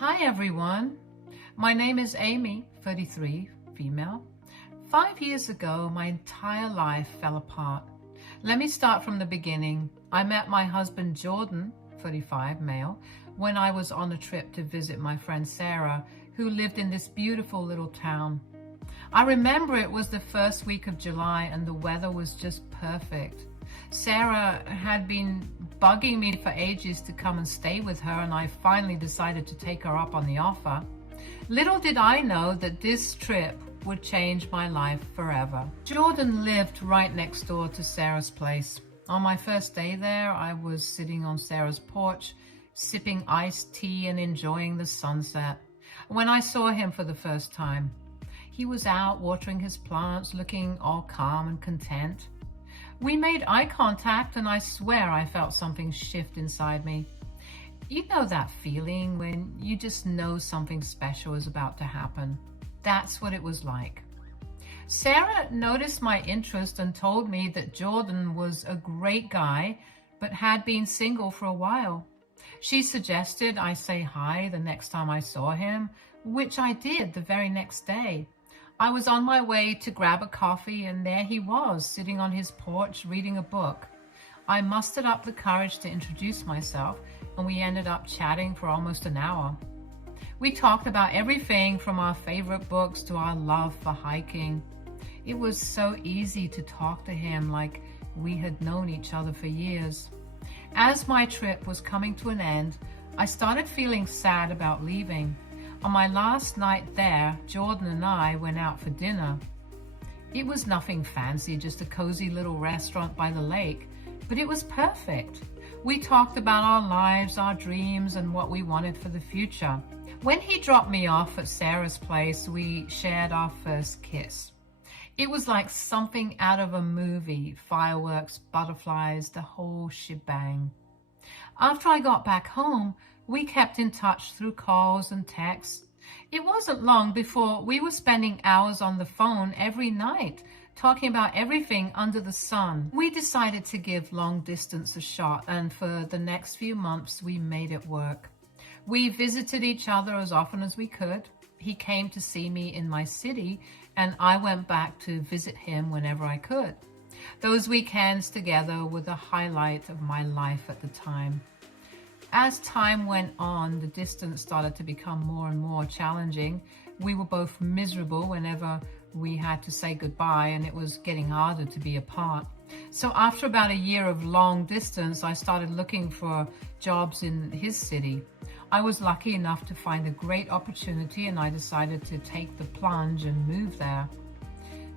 Hi everyone, my name is Amy, 33, female. 5 years ago, my entire life fell apart. Let me start from the beginning. I met my husband Jordan, 35, male, when I was on a trip to visit my friend Sarah, who lived in this beautiful little town. I remember it was the first week of July and the weather was just perfect. Sarah had been bugging me for ages to come and stay with her, and I finally decided to take her up on the offer. Little did I know that this trip would change my life forever. Jordan lived right next door to Sarah's place. On my first day there, I was sitting on Sarah's porch, sipping iced tea and enjoying the sunset, when I saw him for the first time. He was out watering his plants, looking all calm and content. We made eye contact, and I swear I felt something shift inside me. You know that feeling when you just know something special is about to happen? That's what it was like. Sarah noticed my interest and told me that Jordan was a great guy, but had been single for a while. She suggested I say hi the next time I saw him, which I did the very next day. I was on my way to grab a coffee, and there he was, sitting on his porch reading a book. I mustered up the courage to introduce myself, and we ended up chatting for almost an hour. We talked about everything from our favorite books to our love for hiking. It was so easy to talk to him like we had known each other for years. As my trip was coming to an end, I started feeling sad about leaving. On my last night there, Jordan and I went out for dinner. It was nothing fancy, just a cozy little restaurant by the lake, but it was perfect. We talked about our lives, our dreams, and what we wanted for the future. When he dropped me off at Sarah's place, we shared our first kiss. It was like something out of a movie, fireworks, butterflies, the whole shebang. After I got back home, we kept in touch through calls and texts. It wasn't long before we were spending hours on the phone every night, talking about everything under the sun. We decided to give long distance a shot, and for the next few months, we made it work. We visited each other as often as we could. He came to see me in my city, and I went back to visit him whenever I could. Those weekends together were the highlight of my life at the time. As time went on, the distance started to become more and more challenging. We were both miserable whenever we had to say goodbye, and it was getting harder to be apart. So after about a year of long distance, I started looking for jobs in his city. I was lucky enough to find a great opportunity, and I decided to take the plunge and move there.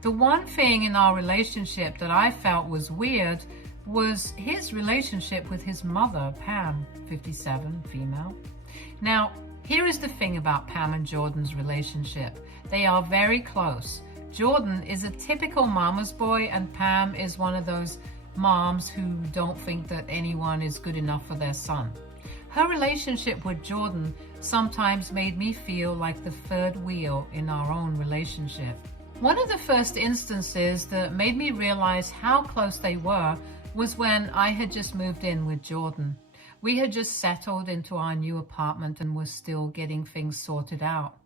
The one thing in our relationship that I felt was weird was his relationship with his mother, Pam, 57, female. Now, here is the thing about Pam and Jordan's relationship. They are very close. Jordan is a typical mama's boy, and Pam is one of those moms who don't think that anyone is good enough for their son. Her relationship with Jordan sometimes made me feel like the third wheel in our own relationship. One of the first instances that made me realize how close they were was when I had just moved in with Jordan. We had just settled into our new apartment and were still getting things sorted out.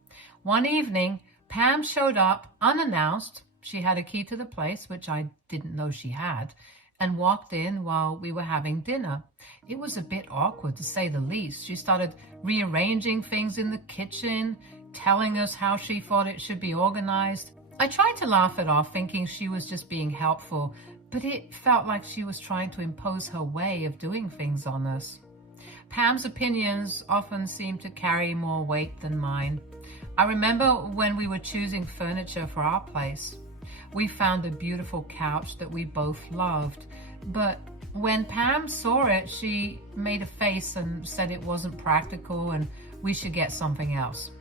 One evening, Pam showed up unannounced. She had a key to the place, which I didn't know she had, and walked in while we were having dinner. It was a bit awkward, to say the least. She started rearranging things in the kitchen, telling us how she thought it should be organized. I tried to laugh it off, thinking she was just being helpful, but it felt like she was trying to impose her way of doing things on us. Pam's opinions often seemed to carry more weight than mine. I remember when we were choosing furniture for our place. We found a beautiful couch that we both loved, but when Pam saw it, she made a face and said it wasn't practical and we should get something else.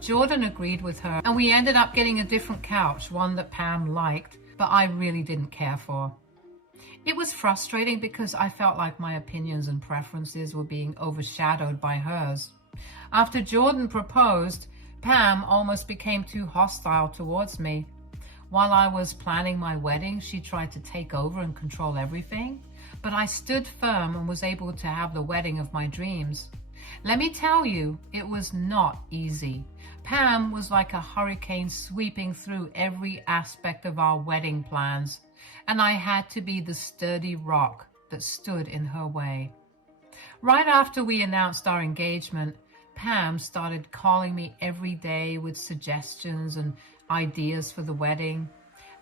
Jordan agreed with her, and we ended up getting a different couch, one that Pam liked, but I really didn't care for. It was frustrating because I felt like my opinions and preferences were being overshadowed by hers. After Jordan proposed, Pam almost became too hostile towards me. While I was planning my wedding, she tried to take over and control everything, but I stood firm and was able to have the wedding of my dreams. Let me tell you, it was not easy. Pam was like a hurricane sweeping through every aspect of our wedding plans, and I had to be the sturdy rock that stood in her way. Right after we announced our engagement, Pam started calling me every day with suggestions and ideas for the wedding.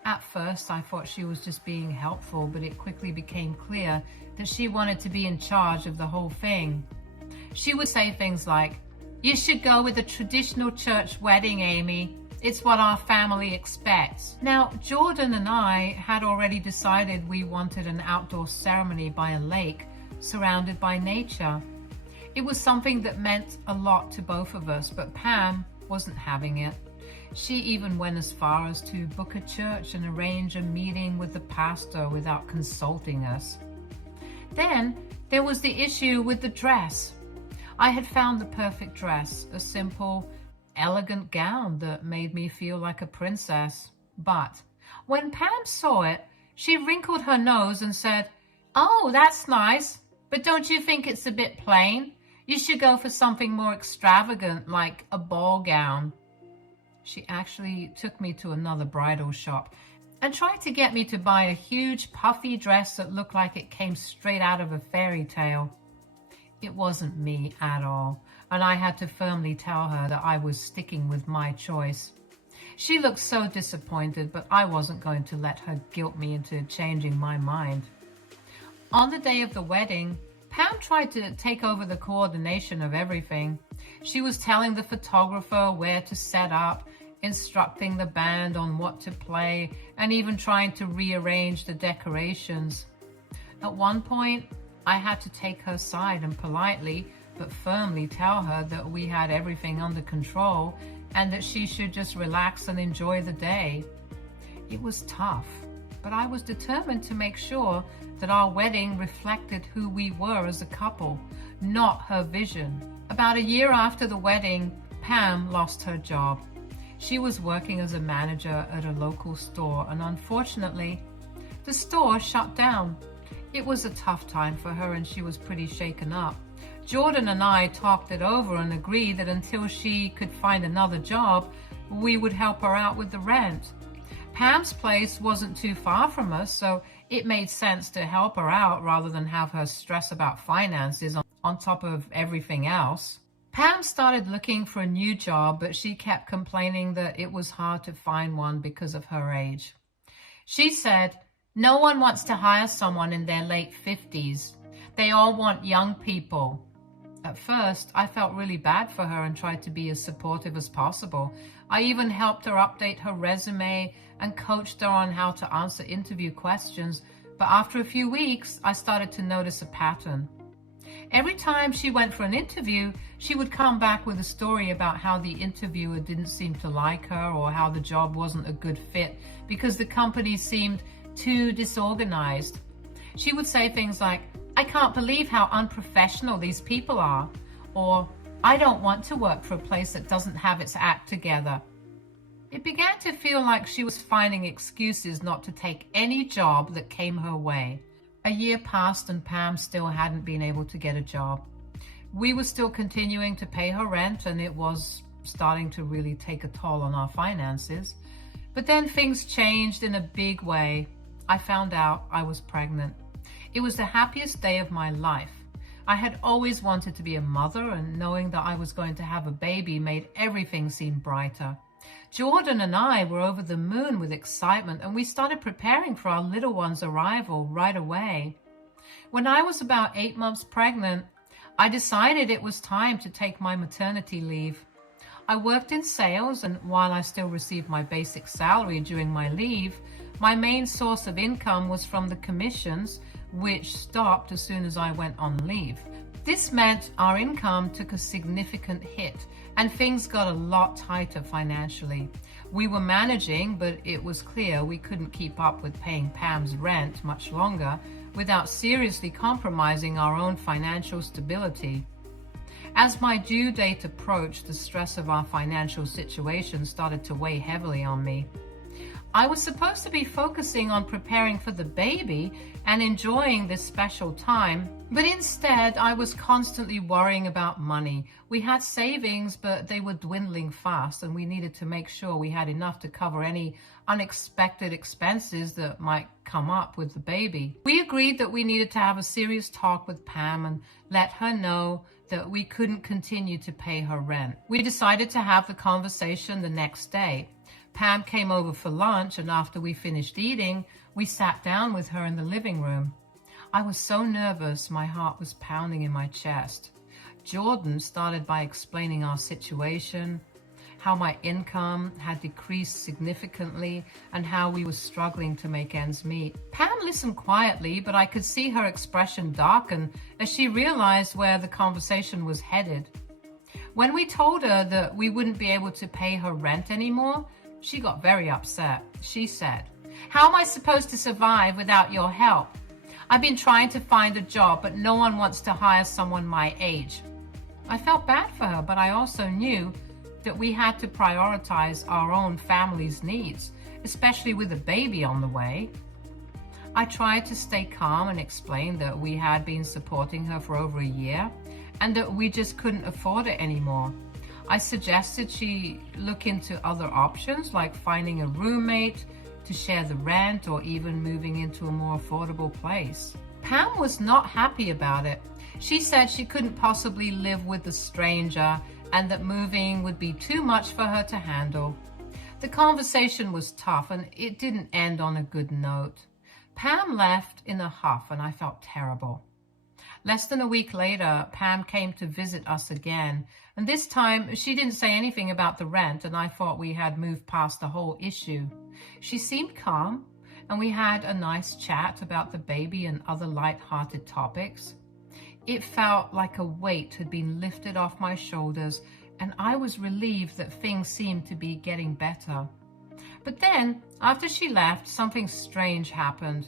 At first, I thought she was just being helpful, but it quickly became clear that she wanted to be in charge of the whole thing. She would say things like, "You should go with a traditional church wedding, Amy. It's what our family expects." Now, Jordan and I had already decided we wanted an outdoor ceremony by a lake, surrounded by nature. It was something that meant a lot to both of us, but Pam wasn't having it. She even went as far as to book a church and arrange a meeting with the pastor without consulting us. Then there was the issue with the dress. I had found the perfect dress, a simple, elegant gown that made me feel like a princess. But when Pam saw it, she wrinkled her nose and said, "Oh, that's nice, but don't you think it's a bit plain? You should go for something more extravagant, like a ball gown." She actually took me to another bridal shop and tried to get me to buy a huge puffy dress that looked like it came straight out of a fairy tale. It wasn't me at all, and I had to firmly tell her that I was sticking with my choice. She looked so disappointed, but I wasn't going to let her guilt me into changing my mind. On the day of the wedding, Pam tried to take over the coordination of everything. She was telling the photographer where to set up, instructing the band on what to play, and even trying to rearrange the decorations. At one point, I had to take her side and politely but firmly tell her that we had everything under control and that she should just relax and enjoy the day. It was tough, but I was determined to make sure that our wedding reflected who we were as a couple, not her vision. About a year after the wedding, Pam lost her job. She was working as a manager at a local store, and unfortunately, the store shut down. It was a tough time for her and she was pretty shaken up. Jordan and I talked it over and agreed that until she could find another job, we would help her out with the rent. Pam's place wasn't too far from us, so it made sense to help her out rather than have her stress about finances on top of everything else. Pam started looking for a new job, but she kept complaining that it was hard to find one because of her age. She said, "No one wants to hire someone in their late 50s. They all want young people." At first, I felt really bad for her and tried to be as supportive as possible. I even helped her update her resume and coached her on how to answer interview questions. But after a few weeks, I started to notice a pattern. Every time she went for an interview, she would come back with a story about how the interviewer didn't seem to like her or how the job wasn't a good fit because the company seemed too disorganized. She would say things like, "I can't believe how unprofessional these people are," or "I don't want to work for a place that doesn't have its act together." It began to feel like she was finding excuses not to take any job that came her way. A year passed and Pam still hadn't been able to get a job. We were still continuing to pay her rent, and it was starting to really take a toll on our finances. But then things changed in a big way. I found out I was pregnant. It was the happiest day of my life. I had always wanted to be a mother, and knowing that I was going to have a baby made everything seem brighter. Jordan and I were over the moon with excitement, and we started preparing for our little one's arrival right away. When I was about 8 months pregnant, I decided it was time to take my maternity leave. I worked in sales, and while I still received my basic salary during my leave, my main source of income was from the commissions, which stopped as soon as I went on leave. This meant our income took a significant hit, and things got a lot tighter financially. We were managing, but it was clear we couldn't keep up with paying Pam's rent much longer without seriously compromising our own financial stability. As my due date approached, the stress of our financial situation started to weigh heavily on me. I was supposed to be focusing on preparing for the baby and enjoying this special time, but instead I was constantly worrying about money. We had savings, but they were dwindling fast, and we needed to make sure we had enough to cover any unexpected expenses that might come up with the baby. We agreed that we needed to have a serious talk with Pam and let her know that we couldn't continue to pay her rent. We decided to have the conversation the next day. Pam came over for lunch, and after we finished eating, we sat down with her in the living room. I was so nervous, my heart was pounding in my chest. Jordan started by explaining our situation, how my income had decreased significantly, and how we were struggling to make ends meet. Pam listened quietly, but I could see her expression darken as she realized where the conversation was headed. When we told her that we wouldn't be able to pay her rent anymore, she got very upset. She said, "How am I supposed to survive without your help? I've been trying to find a job, but no one wants to hire someone my age." I felt bad for her, but I also knew that we had to prioritize our own family's needs, especially with a baby on the way. I tried to stay calm and explain that we had been supporting her for over a year and that we just couldn't afford it anymore. I suggested she look into other options like finding a roommate to share the rent or even moving into a more affordable place. Pam was not happy about it. She said she couldn't possibly live with a stranger and that moving would be too much for her to handle. The conversation was tough and it didn't end on a good note. Pam left in a huff and I felt terrible. Less than a week later, Pam came to visit us again, and this time she didn't say anything about the rent, and I thought we had moved past the whole issue. She seemed calm, and we had a nice chat about the baby and other light-hearted topics. It felt like a weight had been lifted off my shoulders, and I was relieved that things seemed to be getting better. But then, after she left, something strange happened.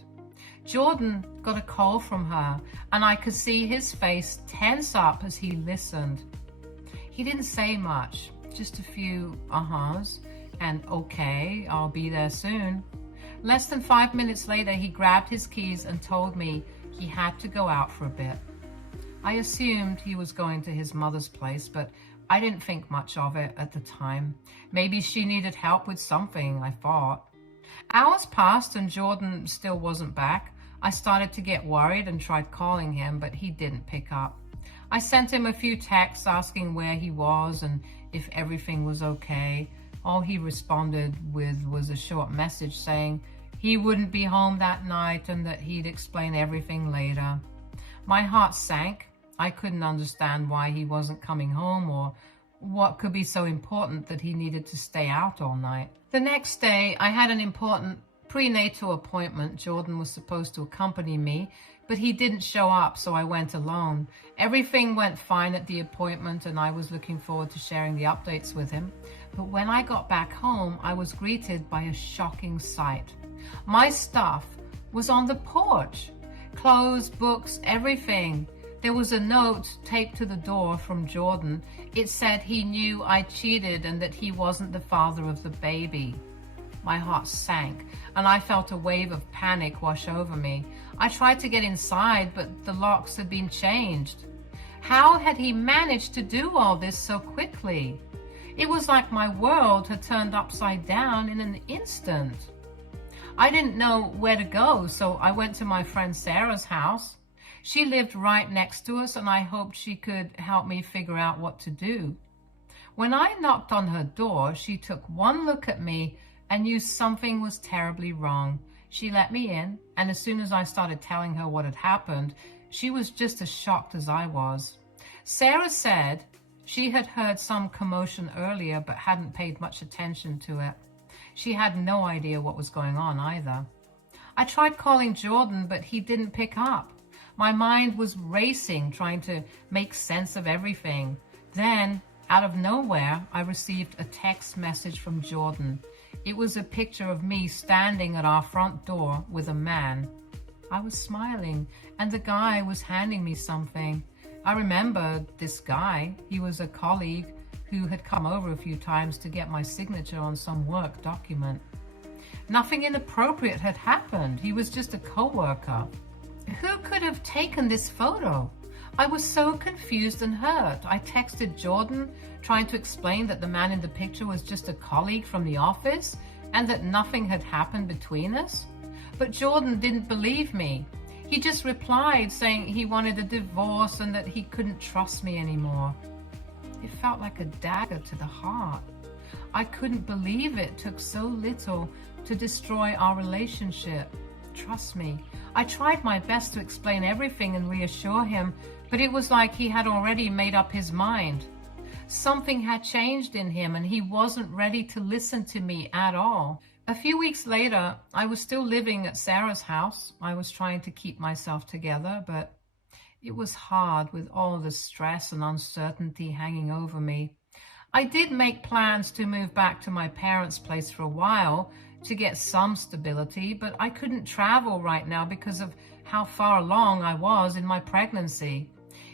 Jordan got a call from her, and I could see his face tense up as he listened. He didn't say much, just a few uh-huhs and "okay, I'll be there soon." Less than 5 minutes later, he grabbed his keys and told me he had to go out for a bit. I assumed he was going to his mother's place, but I didn't think much of it at the time. Maybe she needed help with something, I thought. Hours passed and Jordan still wasn't back. I started to get worried and tried calling him, but he didn't pick up. I sent him a few texts asking where he was and if everything was okay. All he responded with was a short message saying he wouldn't be home that night and that he'd explain everything later. My heart sank. I couldn't understand why he wasn't coming home or what could be so important that he needed to stay out all night. The next day, I had an important prenatal appointment. Jordan was supposed to accompany me, but he didn't show up, so I went alone. Everything went fine at the appointment, and I was looking forward to sharing the updates with him. But when I got back home, I was greeted by a shocking sight. My stuff was on the porch. Clothes, books, everything. There was a note taped to the door from Jordan. It said he knew I cheated and that he wasn't the father of the baby. My heart sank, and I felt a wave of panic wash over me. I tried to get inside, but the locks had been changed. How had he managed to do all this so quickly? It was like my world had turned upside down in an instant. I didn't know where to go, so I went to my friend Sarah's house. She lived right next to us, and I hoped she could help me figure out what to do. When I knocked on her door, she took one look at me and knew something was terribly wrong. She let me in, and as soon as I started telling her what had happened, she was just as shocked as I was. Sarah said she had heard some commotion earlier but hadn't paid much attention to it. She had no idea what was going on either. I tried calling Jordan, but he didn't pick up. My mind was racing, trying to make sense of everything. Then, out of nowhere, I received a text message from Jordan. It was a picture of me standing at our front door with a man. I was smiling, and the guy was handing me something. I remembered this guy. He was a colleague who had come over a few times to get my signature on some work document. Nothing inappropriate had happened. He was just a co-worker. Who could have taken this photo? I was so confused and hurt. I texted Jordan, trying to explain that the man in the picture was just a colleague from the office and that nothing had happened between us. But Jordan didn't believe me. He just replied saying he wanted a divorce and that he couldn't trust me anymore. It felt like a dagger to the heart. I couldn't believe it took so little to destroy our relationship. Trust me, I tried my best to explain everything and reassure him, but it was like he had already made up his mind. Something had changed in him and he wasn't ready to listen to me at all. A few weeks later, I was still living at Sarah's house. I was trying to keep myself together, but it was hard with all the stress and uncertainty hanging over me. I did make plans to move back to my parents' place for a while to get some stability, but I couldn't travel right now because of how far along I was in my pregnancy.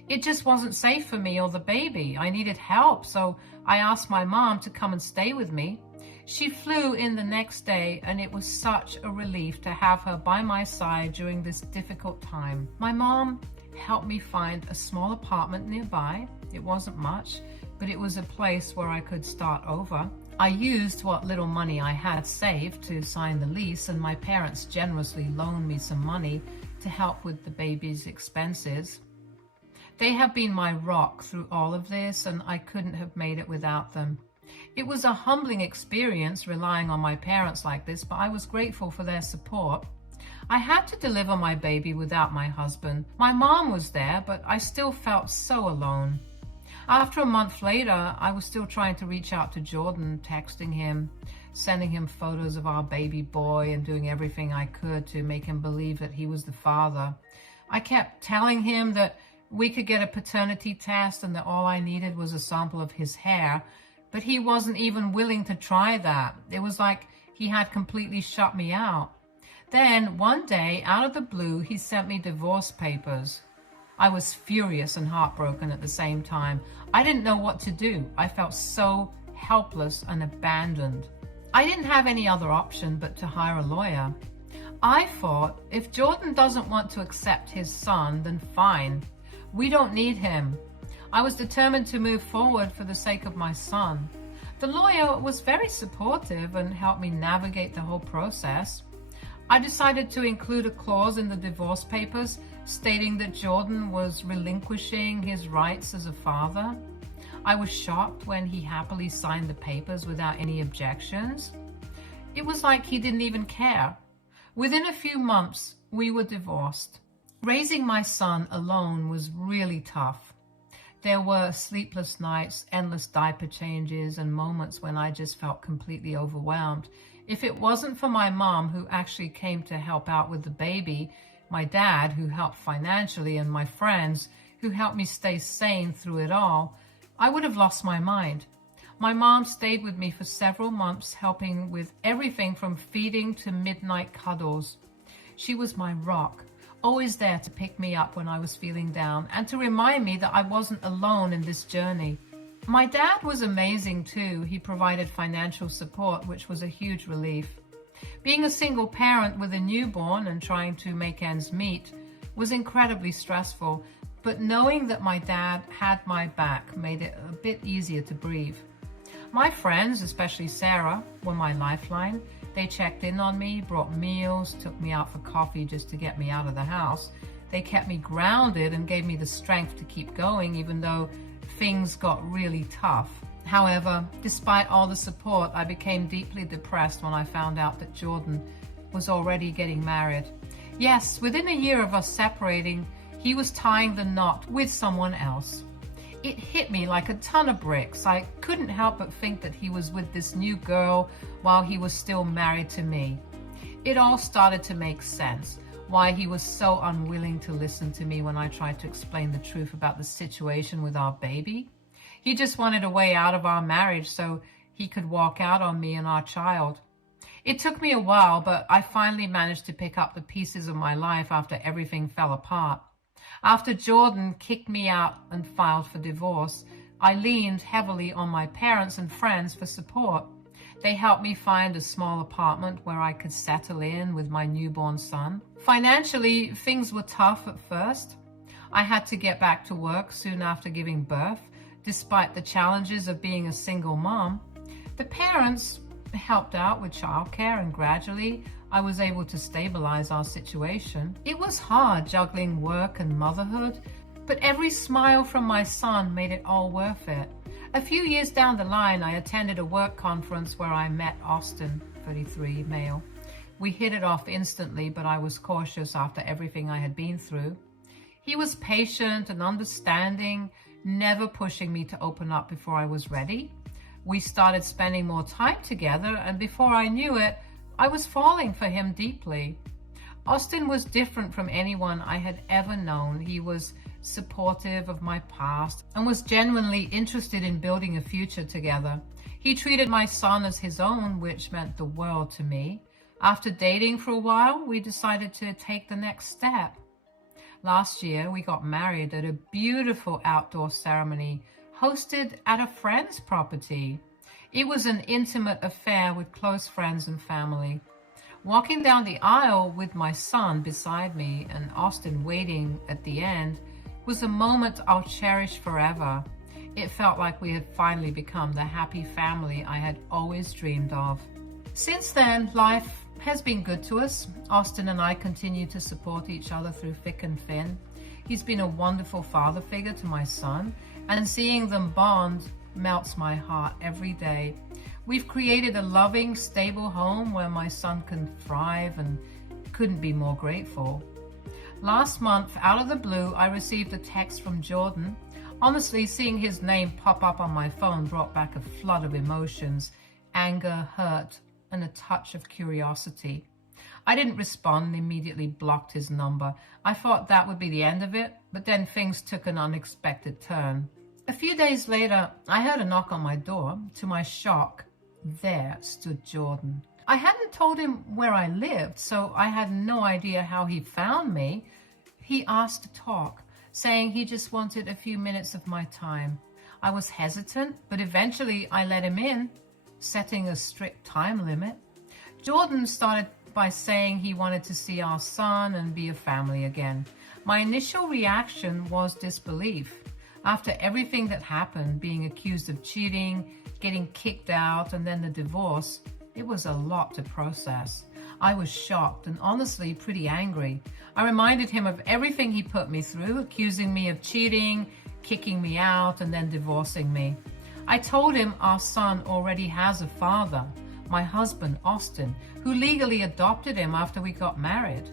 It just wasn't safe for me or the baby. I needed help, so I asked my mom to come and stay with me. She flew in the next day, and it was such a relief to have her by my side during this difficult time. My mom helped me find a small apartment nearby. It wasn't much, but it was a place where I could start over. I used what little money I had saved to sign the lease, and my parents generously loaned me some money to help with the baby's expenses. They have been my rock through all of this, and I couldn't have made it without them. It was a humbling experience relying on my parents like this, but I was grateful for their support. I had to deliver my baby without my husband. My mom was there, but I still felt so alone. After a month later, I was still trying to reach out to Jordan, texting him, sending him photos of our baby boy, and doing everything I could to make him believe that he was the father. I kept telling him that we could get a paternity test and that all I needed was a sample of his hair, but he wasn't even willing to try that. It was like he had completely shut me out. Then one day, out of the blue, he sent me divorce papers. I was furious and heartbroken at the same time. I didn't know what to do. I felt so helpless and abandoned. I didn't have any other option but to hire a lawyer. I thought, if Jordan doesn't want to accept his son, then fine. We don't need him. I was determined to move forward for the sake of my son. The lawyer was very supportive and helped me navigate the whole process. I decided to include a clause in the divorce papers stating that Jordan was relinquishing his rights as a father. I was shocked when he happily signed the papers without any objections. It was like he didn't even care. Within a few months, we were divorced. Raising my son alone was really tough. There were sleepless nights, endless diaper changes, and moments when I just felt completely overwhelmed. If it wasn't for my mom, who actually came to help out with the baby, my dad, who helped financially, and my friends, who helped me stay sane through it all, I would have lost my mind. My mom stayed with me for several months, helping with everything from feeding to midnight cuddles. She was my rock, always there to pick me up when I was feeling down and to remind me that I wasn't alone in this journey. My dad was amazing too. He provided financial support, which was a huge relief. Being a single parent with a newborn and trying to make ends meet was incredibly stressful, but knowing that my dad had my back made it a bit easier to breathe. My friends, especially Sarah, were my lifeline. They checked in on me, brought meals, took me out for coffee just to get me out of the house. They kept me grounded and gave me the strength to keep going, even though things got really tough. However, despite all the support, I became deeply depressed when I found out that Jordan was already getting married. Yes, within a year of us separating, he was tying the knot with someone else. It hit me like a ton of bricks. I couldn't help but think that he was with this new girl while he was still married to me. It all started to make sense, why he was so unwilling to listen to me when I tried to explain the truth about the situation with our baby. He just wanted a way out of our marriage so he could walk out on me and our child. It took me a while, but I finally managed to pick up the pieces of my life after everything fell apart. After Jordan kicked me out and filed for divorce, I leaned heavily on my parents and friends for support. They helped me find a small apartment where I could settle in with my newborn son. Financially, things were tough at first. I had to get back to work soon after giving birth, despite the challenges of being a single mom. The parents helped out with childcare, and gradually I was able to stabilize our situation. It was hard juggling work and motherhood, but every smile from my son made it all worth it. A few years down the line, I attended a work conference where I met Austin, 33, male. We hit it off instantly, but I was cautious after everything I had been through. He was patient and understanding, never pushing me to open up before I was ready. We started spending more time together, and before I knew it, I was falling for him deeply. Austin was different from anyone I had ever known. He was supportive of my past and was genuinely interested in building a future together. He treated my son as his own, which meant the world to me. After dating for a while, we decided to take the next step. Last year, we got married at a beautiful outdoor ceremony hosted at a friend's property. It was an intimate affair with close friends and family. Walking down the aisle with my son beside me and Austin waiting at the end was a moment I'll cherish forever. It felt like we had finally become the happy family I had always dreamed of. Since then, life has been good to us. Austin and I continue to support each other through thick and thin. He's been a wonderful father figure to my son, and seeing them bond melts my heart every day. We've created a loving, stable home where my son can thrive, and couldn't be more grateful. Last month, out of the blue, I received a text from Jordan. Honestly, seeing his name pop up on my phone brought back a flood of emotions, anger, hurt, and a touch of curiosity. I didn't respond and immediately blocked his number. I thought that would be the end of it, but then things took an unexpected turn. A few days later, I heard a knock on my door. To my shock, there stood Jordan. I hadn't told him where I lived, so I had no idea how he found me. He asked to talk, saying he just wanted a few minutes of my time. I was hesitant, but eventually I let him in, setting a strict time limit. Jordan started by saying he wanted to see our son and be a family again. My initial reaction was disbelief. After everything that happened, being accused of cheating, getting kicked out, and then the divorce, it was a lot to process. I was shocked and honestly pretty angry. I reminded him of everything he put me through, accusing me of cheating, kicking me out, and then divorcing me. I told him our son already has a father, my husband, Austin, who legally adopted him after we got married.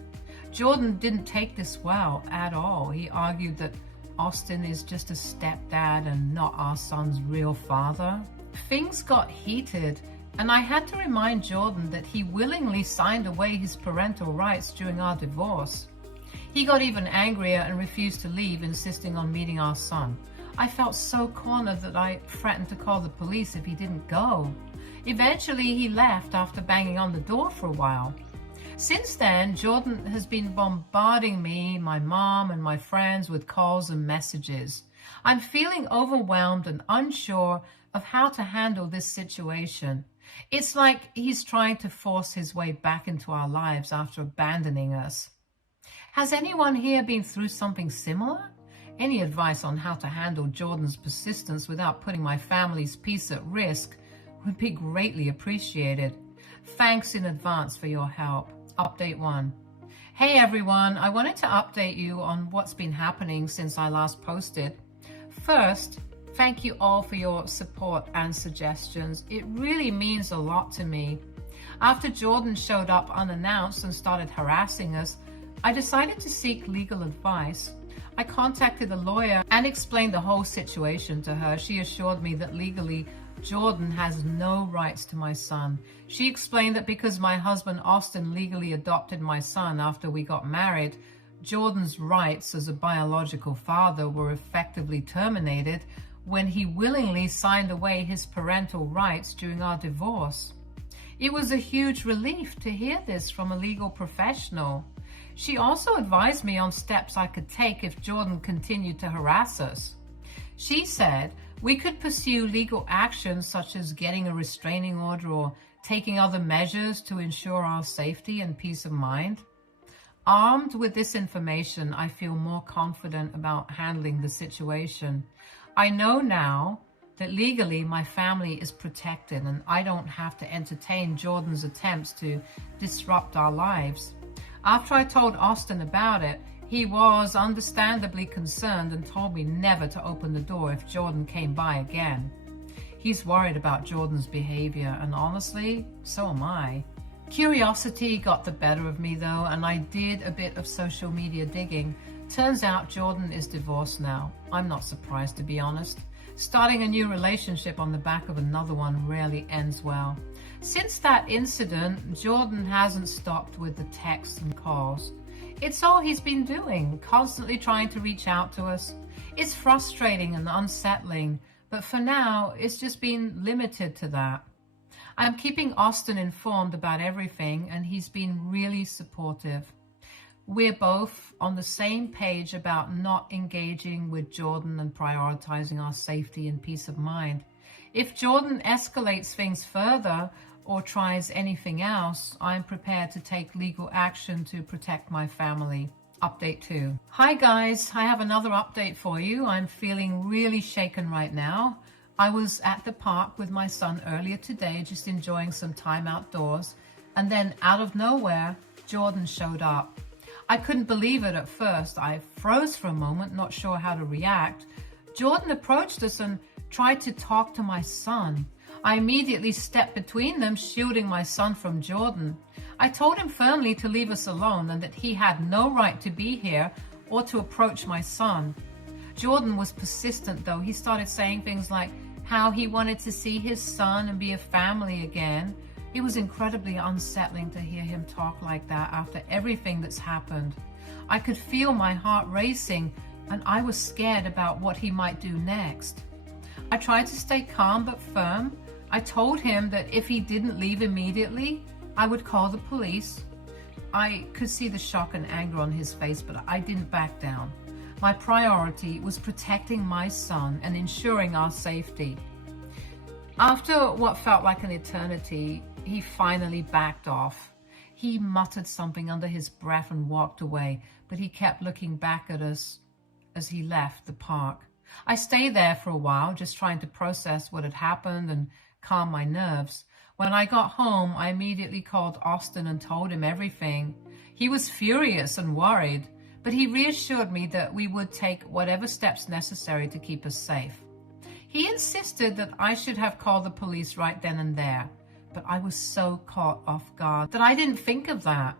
Jordan didn't take this well at all. He argued that Austin is just a stepdad and not our son's real father. Things got heated, and I had to remind Jordan that he willingly signed away his parental rights during our divorce. He got even angrier and refused to leave, insisting on meeting our son. I felt so cornered that I threatened to call the police if he didn't go. Eventually, he left after banging on the door for a while. Since then, Jordan has been bombarding me, my mom, and my friends with calls and messages. I'm feeling overwhelmed and unsure of how to handle this situation. It's like he's trying to force his way back into our lives after abandoning us. Has anyone here been through something similar? Any advice on how to handle Jordan's persistence without putting my family's peace at risk would be greatly appreciated. Thanks in advance for your help. Update 1. Hey everyone, I wanted to update you on what's been happening since I last posted. First, thank you all for your support and suggestions. It really means a lot to me. After Jordan showed up unannounced and started harassing us, I decided to seek legal advice. I contacted a lawyer and explained the whole situation to her. She assured me that legally, Jordan has no rights to my son. She explained that because my husband Austin legally adopted my son after we got married, Jordan's rights as a biological father were effectively terminated when he willingly signed away his parental rights during our divorce. It was a huge relief to hear this from a legal professional. She also advised me on steps I could take if Jordan continued to harass us. She said, We could pursue legal actions such as getting a restraining order or taking other measures to ensure our safety and peace of mind. Armed with this information, I feel more confident about handling the situation. I know now that legally my family is protected and I don't have to entertain Jordan's attempts to disrupt our lives. After I told Austin about it, he was understandably concerned and told me never to open the door if Jordan came by again. He's worried about Jordan's behavior, and honestly, so am I. Curiosity got the better of me though, and I did a bit of social media digging. Turns out Jordan is divorced now. I'm not surprised, to be honest. Starting a new relationship on the back of another one rarely ends well. Since that incident, Jordan hasn't stopped with the texts and calls. It's all he's been doing, constantly trying to reach out to us. It's frustrating and unsettling, but for now, it's just been limited to that. I'm keeping Austin informed about everything, and he's been really supportive. We're both on the same page about not engaging with Jordan and prioritizing our safety and peace of mind. If Jordan escalates things further or tries anything else, I'm prepared to take legal action to protect my family. Update 2. Hi guys, I have another update for you. I'm feeling really shaken right now. I was at the park with my son earlier today, just enjoying some time outdoors, and then out of nowhere, Jordan showed up. I couldn't believe it at first. I froze for a moment, not sure how to react. Jordan approached us and tried to talk to my son. I immediately stepped between them, shielding my son from Jordan. I told him firmly to leave us alone and that he had no right to be here or to approach my son. Jordan was persistent though. He started saying things like how he wanted to see his son and be a family again. It was incredibly unsettling to hear him talk like that after everything that's happened. I could feel my heart racing and I was scared about what he might do next. I tried to stay calm but firm. I told him that if he didn't leave immediately, I would call the police. I could see the shock and anger on his face, but I didn't back down. My priority was protecting my son and ensuring our safety. After what felt like an eternity, he finally backed off. He muttered something under his breath and walked away, but he kept looking back at us as he left the park. I stayed there for a while, just trying to process what had happened and calm my nerves. When I got home, I immediately called Austin and told him everything. He was furious and worried, but he reassured me that we would take whatever steps necessary to keep us safe. He insisted that I should have called the police right then and there, but I was so caught off guard that I didn't think of that.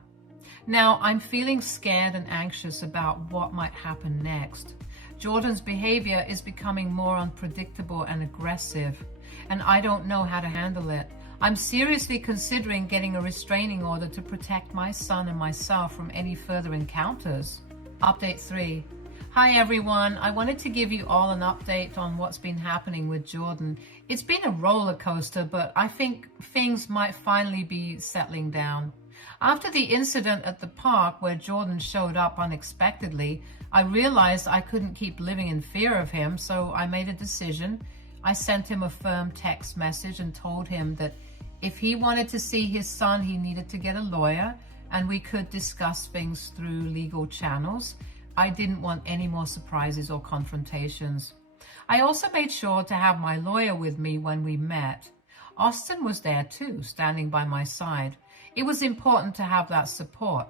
Now I'm feeling scared and anxious about what might happen next. Jordan's behavior is becoming more unpredictable and aggressive, and I don't know how to handle it. I'm seriously considering getting a restraining order to protect my son and myself from any further encounters. Update 3. Hi everyone, I wanted to give you all an update on what's been happening with Jordan. It's been a roller coaster, but I think things might finally be settling down. After the incident at the park where Jordan showed up unexpectedly, I realized I couldn't keep living in fear of him, so I made a decision. I sent him a firm text message and told him that if he wanted to see his son, he needed to get a lawyer and we could discuss things through legal channels. I didn't want any more surprises or confrontations. I also made sure to have my lawyer with me when we met. Austin was there too, standing by my side. It was important to have that support.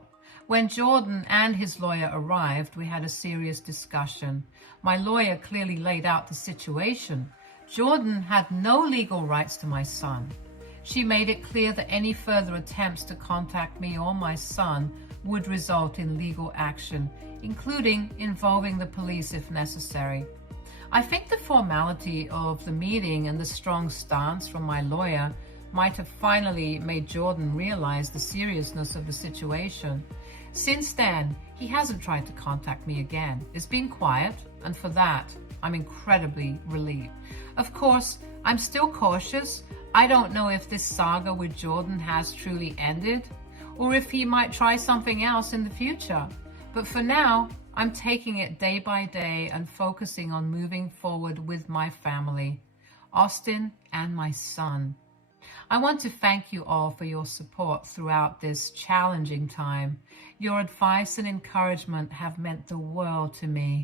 When Jordan and his lawyer arrived, we had a serious discussion. My lawyer clearly laid out the situation. Jordan had no legal rights to my son. She made it clear that any further attempts to contact me or my son would result in legal action, including involving the police if necessary. I think the formality of the meeting and the strong stance from my lawyer might have finally made Jordan realize the seriousness of the situation. Since then, he hasn't tried to contact me again. It's been quiet, and for that, I'm incredibly relieved. Of course, I'm still cautious. I don't know if this saga with Jordan has truly ended, or if he might try something else in the future. But for now, I'm taking it day by day and focusing on moving forward with my family, Austin and my son. I want to thank you all for your support throughout this challenging time. Your advice and encouragement have meant the world to me.